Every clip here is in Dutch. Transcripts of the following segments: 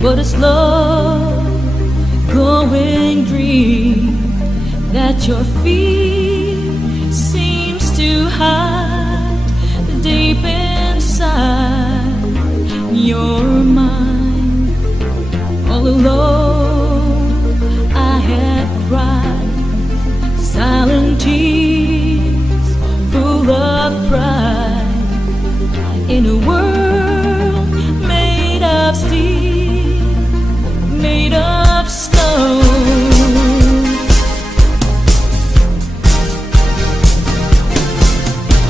but a slow going dream that your fear seems to hide deep inside your mind. All alone I have cried silent tears full of pride in a world made of steel, made of stone.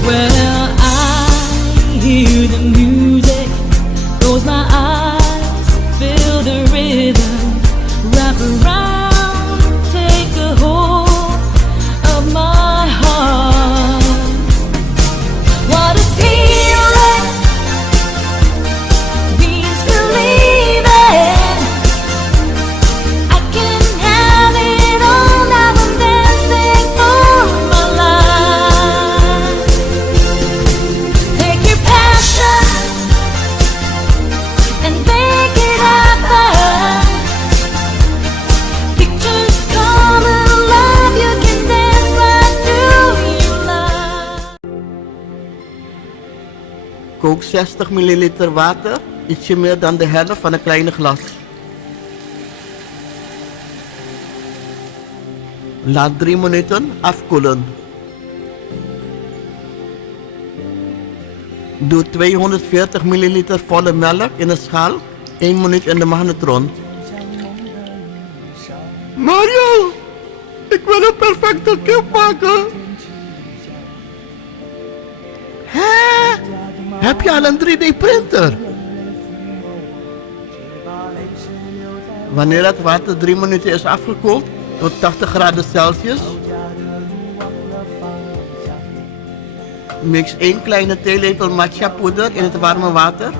Well, I hear the music, close my eyes, feel the rhythm, wrap around, take a hold of my heart. What a feeling, means believing. I can have it all, now I'm dancing for my life. Take your passion and make it happen. Pictures come alive, you can dance right through your life. Kook 60 milliliter water, ietsje meer dan de helft van een kleine glas. Laat 3 minuten afkoelen. Doe 240 milliliter volle melk in een schaal, 1 minuut in de magnetron. Mario, ik wil een perfecte kip maken. Hè? Heb je al een 3D printer? Wanneer het water 3 minuten is afgekoeld tot 80 graden Celsius, mix 1 kleine theelepel matcha poeder in het warme water.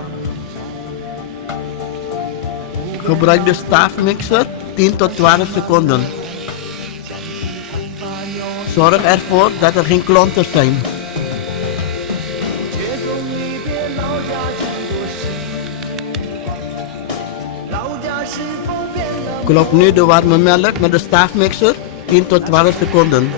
Gebruik de staafmixer 10 tot 12 seconden. Zorg ervoor dat er geen klonters zijn. Klop nu de warme melk met de staafmixer 10 tot 12 seconden.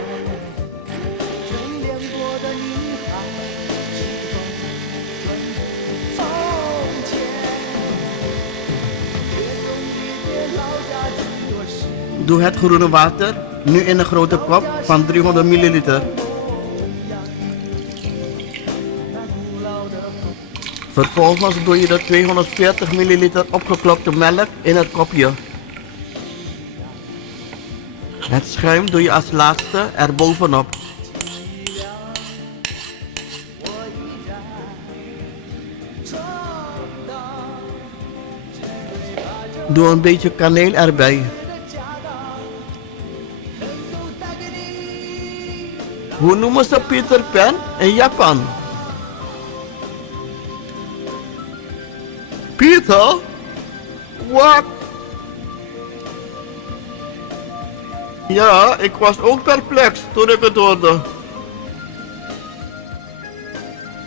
Doe het groene water nu in een grote kop van 300 milliliter. Vervolgens doe je de 240 milliliter opgeklopte melk in het kopje. Het schuim doe je als laatste erbovenop. Doe een beetje kaneel erbij. Hoe noemen ze Peter Pan in Japan? Peter? Wat? Ja, ik was ook perplex toen ik het hoorde.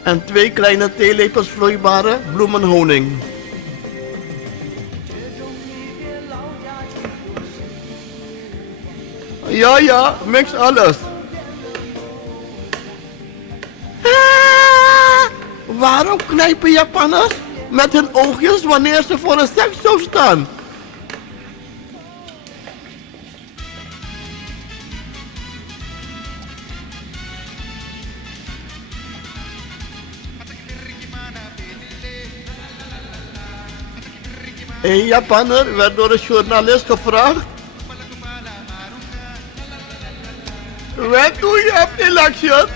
En 2 kleine theelepels vloeibare bloemenhoning. Ja, mix alles. Waarom knijpen Japanners met hun oogjes wanneer ze voor een seksshow staan? Een Japanner werd door een journalist gevraagd: when do you have election?